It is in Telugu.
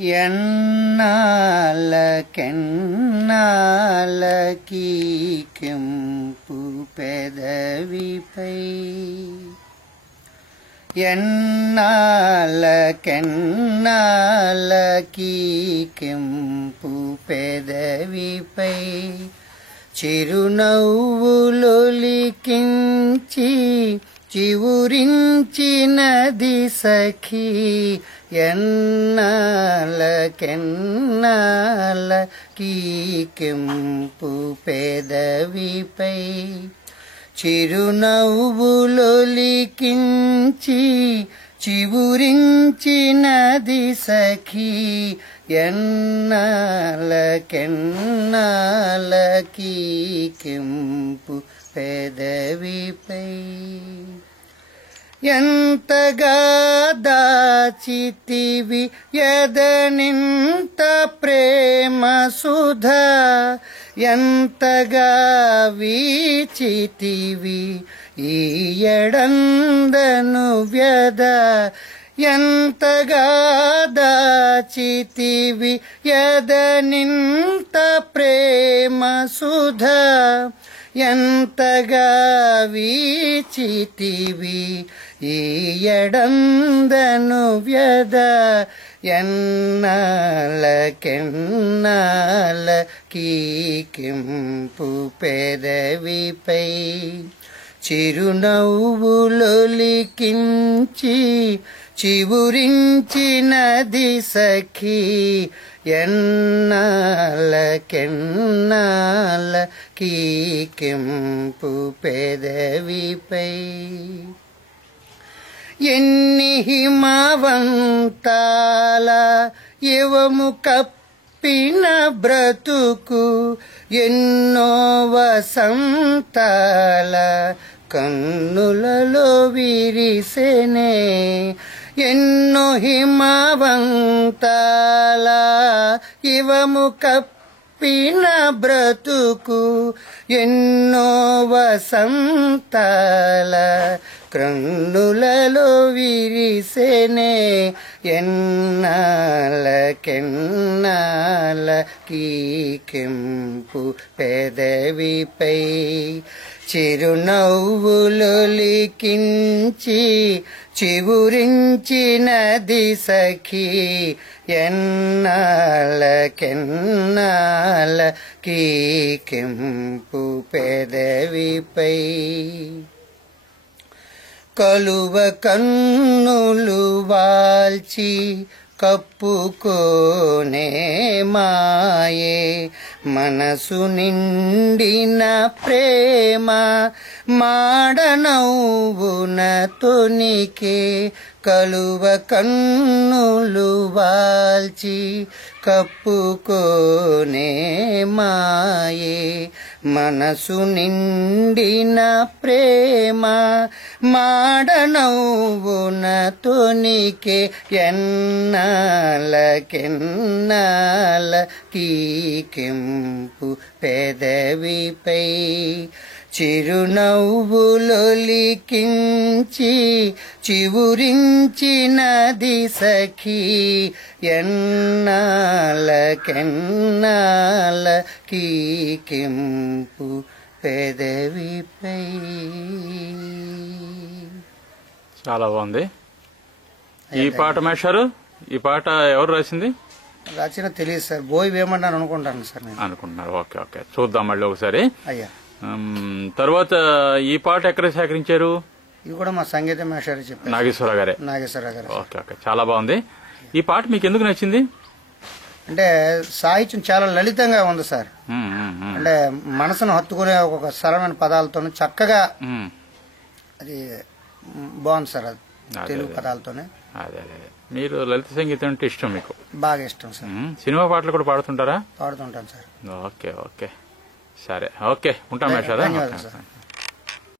ఎన్నాళ్ళకెన్నాళ్ళకి కెంపు పెదవిపై ఎన్నాళ్ళకెన్నాళ్ళకి కెంపు పెదవిపై చిరునవ్వులొలికించి చివురించినది సఖీ ఎన్నాళ్ళకెన్నాళ్ళకి కెంపు పెదవిపై చిరునవ్వులొలికించి చివురించినది సఖీ ఎన్నాళ్ళకెన్నాళ్ళకి కెంపు పెదవిపై ఎంతగా దాచితివి ఎదనింత ప్రేమ సుధా ఎంతగా వీచితివి ఈ ఎడందను వ్యధ ఎంతగా దాచితివి ఎదనింత ప్రేమ సుధా ఎంతగా వీచితివి ఈ ఎడందను వ్యధ ఎన్నాళ్ళకెన్నాళ్ళకి కెంపు పెదవిపై చిరునవ్వులొలికించి చివురించినది సఖీ ఎన్నాళ్ళకెన్నాళ్ళకి కెంపు పెదవిపై ఎన్ని హిమవంతాల యువము కప్పిన బ్రతుకు ఎన్నో వసంతాల కన్నులలో విరిసెనే ఎన్నో హిమవంతాల యువము కప్పిన బ్రతుకు ఎన్నో వసంతాల కన్నులలో విరిసెనే ఎన్నాళ్ళకెన్నాళ్ళకి కెంపు పెదవిపై చిరునవ్వులొలికించి చివురించినది సఖీ ఎన్నాళ్ళకెన్నాళ్ళకి కెంపు పెదవిపై కలువ కన్నులు వాల్చి కప్పుకోనే మాయే మనసు నిండిన ప్రేమ మాడనవ్వున తొనికే కలువ కన్నులు వాల్చి కప్పుకోనే మాయే మనసు నిండిన ప్రేమ మాడనవ్వున తొనికే ఎన్నాళ్ళకెన్నాళ్ళకి కెంపు పెదవిపై చిరునవ్వులొలికించి చివురించినది సఖీ ఎన్నాళ్ళకెన్నాళ్ళకి కెంపు పెదవిపై. చాలా బాగుంది ఈ పాట. మేషారు, ఈ పాట ఎవరు రాసింది? రాసిన తెలియదు సార్, బోయి వేయమన్నాను అనుకుంటాను సార్. అనుకుంటున్నారు. ఓకే ఓకే, చూద్దాం మళ్ళీ ఒకసారి. అయ్యా, తర్వాత ఈ పాట ఎక్కడ సేకరించారు? ఇది కూడా మా సంగీత మేషారు చెప్పారు, నాగేశ్వర గారే. నాగేశ్వర గారు. ఓకే ఓకే, చాలా బాగుంది. ఈ పాట మీకు ఎందుకు నచ్చింది? అంటే సాహిత్యం చాలా లలితంగా ఉంది సార్. అంటే మనసును హత్తుకునే ఒక సరళమైన పదాలతో చక్కగా అది బాగుంది సార్. అది తెలుగు పదాలతోనే. అదే అదే, మీరు లలిత సంగీతం అంటే ఇష్టం మీకు? బాగా ఇష్టం సార్. సినిమా పాటలు కూడా పాడుతుంటారా? పాడుతుంటాను సార్. ఓకే ఓకే, సరే ఓకే, ఉంటాం మేషారా. ధన్యవాదాలు సార్.